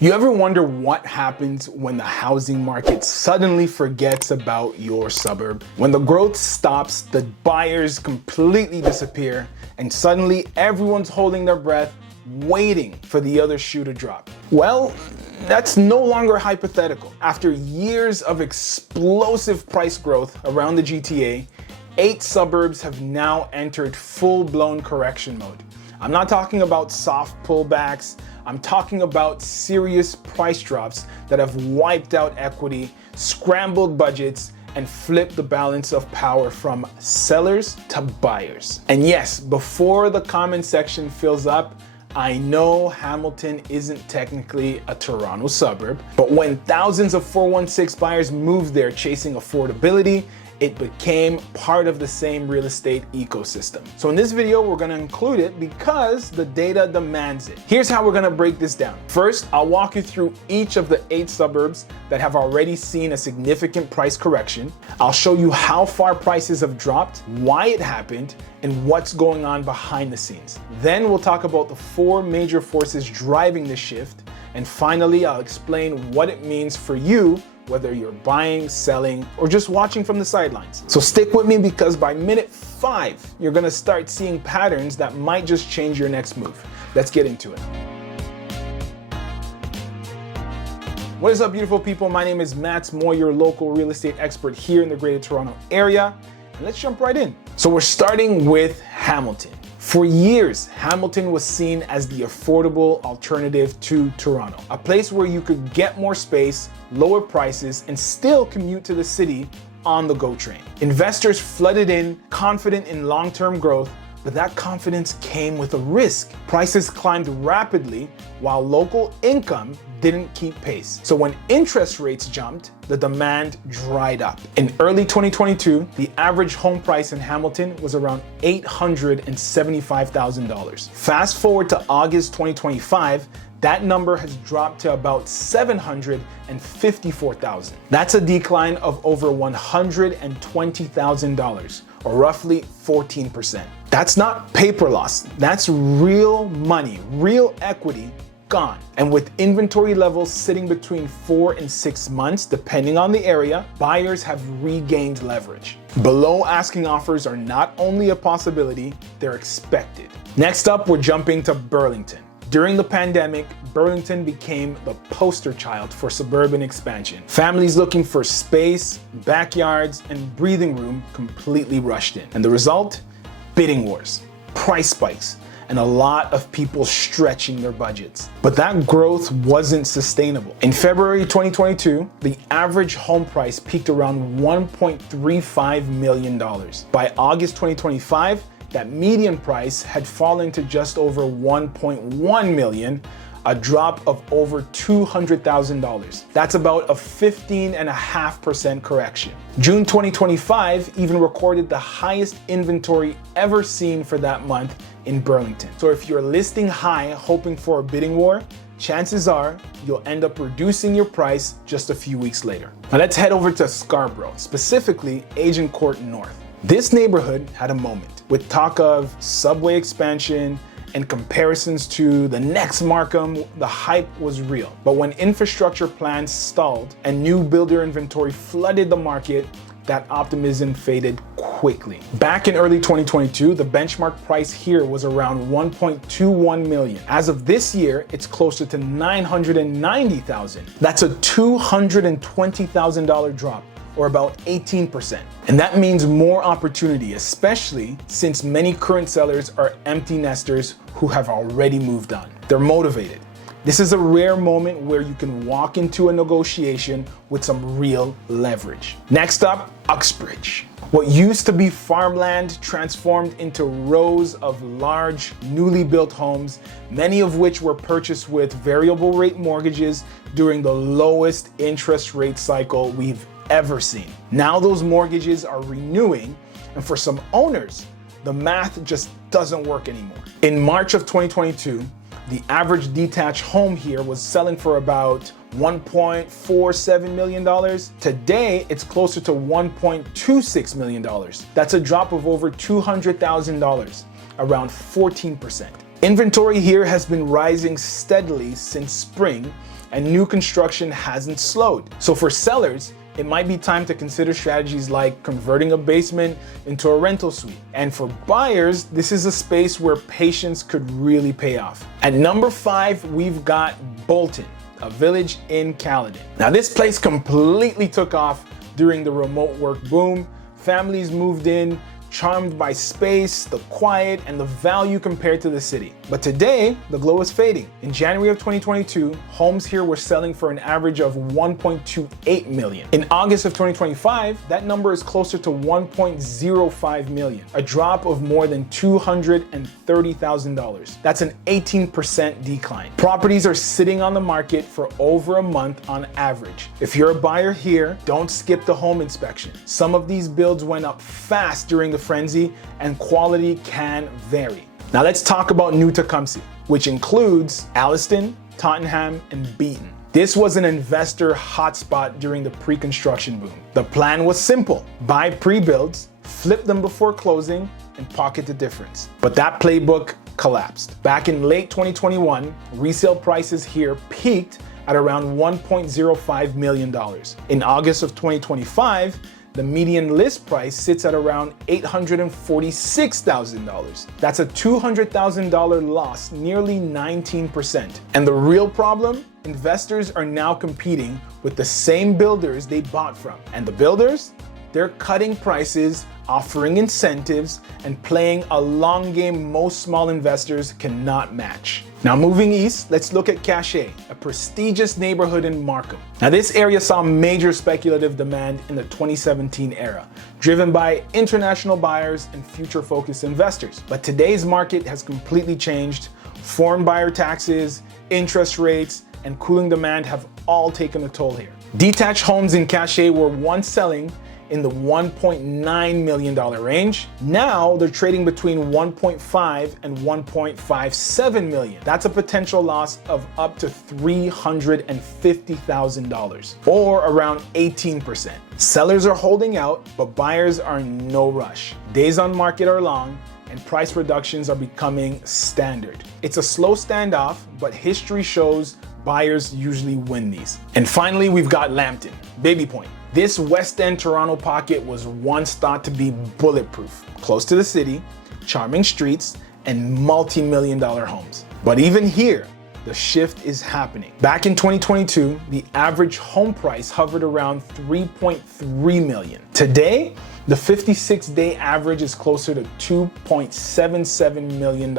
You ever wonder what happens when the housing market suddenly forgets about your suburb? When the growth stops, the buyers completely disappear, and suddenly everyone's holding their breath, waiting for the other shoe to drop. Well, that's no longer hypothetical. After years of explosive price growth around the GTA, 8 suburbs have now entered full-blown correction mode. I'm not talking about soft pullbacks. I'm talking about serious price drops that have wiped out equity, scrambled budgets, and flipped the balance of power from sellers to buyers. And yes, before the comment section fills up, I know Hamilton isn't technically a Toronto suburb, but when thousands of 416 buyers moved there chasing affordability, it became part of the same real estate ecosystem. So in this video, we're gonna include it because the data demands it. Here's how we're gonna break this down. First, I'll walk you through each of the 8 suburbs that have already seen a significant price correction. I'll show you how far prices have dropped, why it happened, and what's going on behind the scenes. Then we'll talk about the 4 major forces driving this shift. And finally, I'll explain what it means for you, whether you're buying, selling, or just watching from the sidelines. So stick with me because by minute 5, you're gonna start seeing patterns that might just change your next move. Let's get into it. What is up, beautiful people? My name is Matt Moore, your local real estate expert here in the Greater Toronto area. And let's jump right in. So we're starting with Hamilton. For years, Hamilton was seen as the affordable alternative to Toronto, a place where you could get more space, lower prices, and still commute to the city on the GO train. Investors flooded in, confident in long-term growth, but that confidence came with a risk. Prices climbed rapidly while local income didn't keep pace. So when interest rates jumped, the demand dried up. In early 2022, the average home price in Hamilton was around $875,000. Fast forward to August 2025, that number has dropped to about $754,000. That's a decline of over $120,000, or roughly 14%. That's not paper loss, that's real money, real equity gone. And with inventory levels sitting between 4 and 6 months, depending on the area, buyers have regained leverage. Below asking offers are not only a possibility, they're expected. Next up, we're jumping to Burlington. During the pandemic, Burlington became the poster child for suburban expansion. Families looking for space, backyards, and breathing room completely rushed in. And the result? Bidding wars, price spikes, and a lot of people stretching their budgets. But that growth wasn't sustainable. In February 2022, the average home price peaked around $1.35 million. By August 2025, that median price had fallen to just over $1.1 million, a drop of over $200,000. That's about a 15.5% correction. June 2025 even recorded the highest inventory ever seen for that month in Burlington. So if you're listing high hoping for a bidding war, chances are you'll end up reducing your price just a few weeks later. Now let's head over to Scarborough, specifically Agent Court North. This neighborhood had a moment with talk of subway expansion and comparisons to the next Markham. The hype was real. But when infrastructure plans stalled and new builder inventory flooded the market, that optimism faded quickly. Back in early 2022, the benchmark price here was around $1.21 million. As of this year, it's closer to $990,000. That's a $220,000 drop, or about 18%. And that means more opportunity, especially since many current sellers are empty nesters who have already moved on. They're motivated. This is a rare moment where you can walk into a negotiation with some real leverage. Next up, Uxbridge. What used to be farmland transformed into rows of large, newly built homes, many of which were purchased with variable rate mortgages during the lowest interest rate cycle we've ever seen. Now those mortgages are renewing, and for some owners, the math just doesn't work anymore. In March of 2022, the average detached home here was selling for about $1.47 million. Today, it's closer to $1.26 million. That's a drop of over $200,000, around 14%. Inventory here has been rising steadily since spring, and new construction hasn't slowed. So for sellers, it might be time to consider strategies like converting a basement into a rental suite. And for buyers, this is a space where patience could really pay off. At number 5, we've got Bolton, a village in Caledon. Now this place completely took off during the remote work boom. Families moved in, charmed by space, the quiet, and the value compared to the city. But today, the glow is fading. In January of 2022, homes here were selling for an average of $1.28 million. In August of 2025, that number is closer to $1.05 million, a drop of more than $230,000. That's an 18% decline. Properties are sitting on the market for over a month on average. If you're a buyer here, don't skip the home inspection. Some of these builds went up fast during the frenzy, and quality can vary. Now let's talk about New Tecumseth, which includes Alliston, Tottenham, and Beaton. This was an investor hotspot during the pre-construction boom. The plan was simple: buy pre-builds, flip them before closing, and pocket the difference. But that playbook collapsed. Back in late 2021, resale prices here peaked at around $1.05 million. In August of 2025, the median list price sits at around $846,000. That's a $200,000 loss, nearly 19%. And the real problem? Investors are now competing with the same builders they bought from. And the builders? They're cutting prices, offering incentives, and playing a long game most small investors cannot match. Now moving east, let's look at Cachet, a prestigious neighborhood in Markham. Now this area saw major speculative demand in the 2017 era, driven by international buyers and future-focused investors. But today's market has completely changed. Foreign buyer taxes, interest rates, and cooling demand have all taken a toll here. Detached homes in Cachet were once selling in the $1.9 million range. Now they're trading between 1.5 and 1.57 million. That's a potential loss of up to $350,000, or around 18%. Sellers are holding out, but buyers are in no rush. Days on market are long, and price reductions are becoming standard. It's a slow standoff, but history shows buyers usually win these. And finally, we've got Lambton, Baby Point. This West End Toronto pocket was once thought to be bulletproof, close to the city, charming streets, and multi-million-dollar homes. But even here, the shift is happening. Back in 2022, the average home price hovered around $3.3 million. Today, the 56-day average is closer to $2.77 million,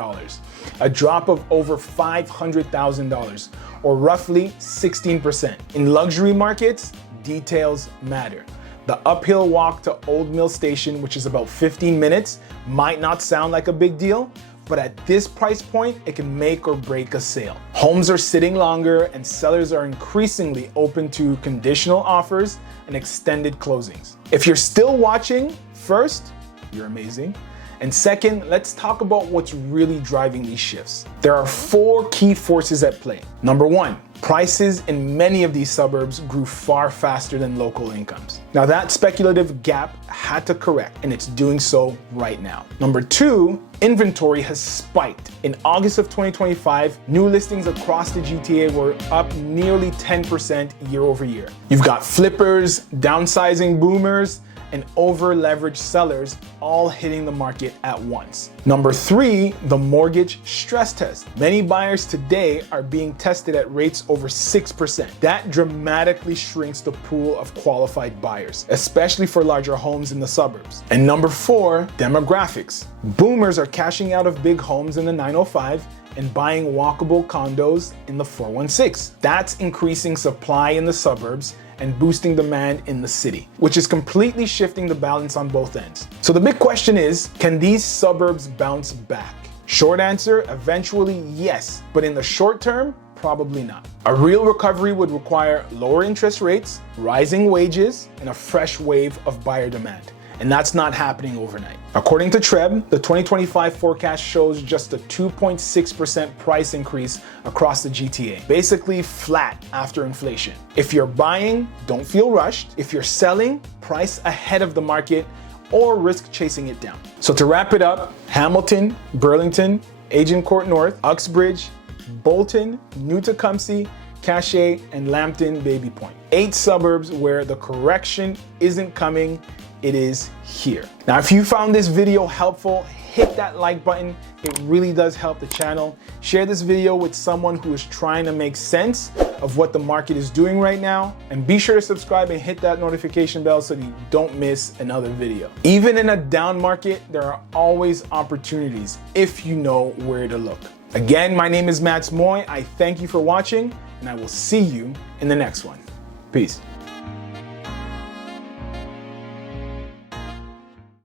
a drop of over $500,000, or roughly 16%. In luxury markets, details matter. The uphill walk to Old Mill Station, which is about 15 minutes, might not sound like a big deal, but at this price point, it can make or break a sale. Homes are sitting longer, and sellers are increasingly open to conditional offers and extended closings. If you're still watching, first, you're amazing. And second, let's talk about what's really driving these shifts. There are 4 key forces at play. Number 1, prices in many of these suburbs grew far faster than local incomes. Now that speculative gap had to correct, and it's doing so right now. Number 2, inventory has spiked. In August of 2025, new listings across the GTA were up nearly 10% year over year. You've got flippers, downsizing boomers, and over-leveraged sellers all hitting the market at once. Number 3, the mortgage stress test. Many buyers today are being tested at rates over 6%. That dramatically shrinks the pool of qualified buyers, especially for larger homes in the suburbs. And number 4, demographics. Boomers are cashing out of big homes in the 905 and buying walkable condos in the 416. That's increasing supply in the suburbs and boosting demand in the city, which is completely shifting the balance on both ends. So the big question is, can these suburbs bounce back? Short answer, eventually yes, but in the short term, probably not. A real recovery would require lower interest rates, rising wages, and a fresh wave of buyer demand. And that's not happening overnight. According to Treb, the 2025 forecast shows just a 2.6% price increase across the GTA, basically flat after inflation. If you're buying, don't feel rushed. If you're selling, price ahead of the market or risk chasing it down. So to wrap it up, Hamilton, Burlington, Agincourt North, Uxbridge, Bolton, New Tecumseth, Cachet, and Lambton Baby Point. 8 suburbs where the correction isn't coming, it is here. Now, if you found this video helpful, hit that like button. It really does help the channel. Share this video with someone who is trying to make sense of what the market is doing right now. And be sure to subscribe and hit that notification bell so that you don't miss another video. Even in a down market, there are always opportunities if you know where to look. Again, my name is Mats Moy. I thank you for watching, and I will see you in the next one. Peace.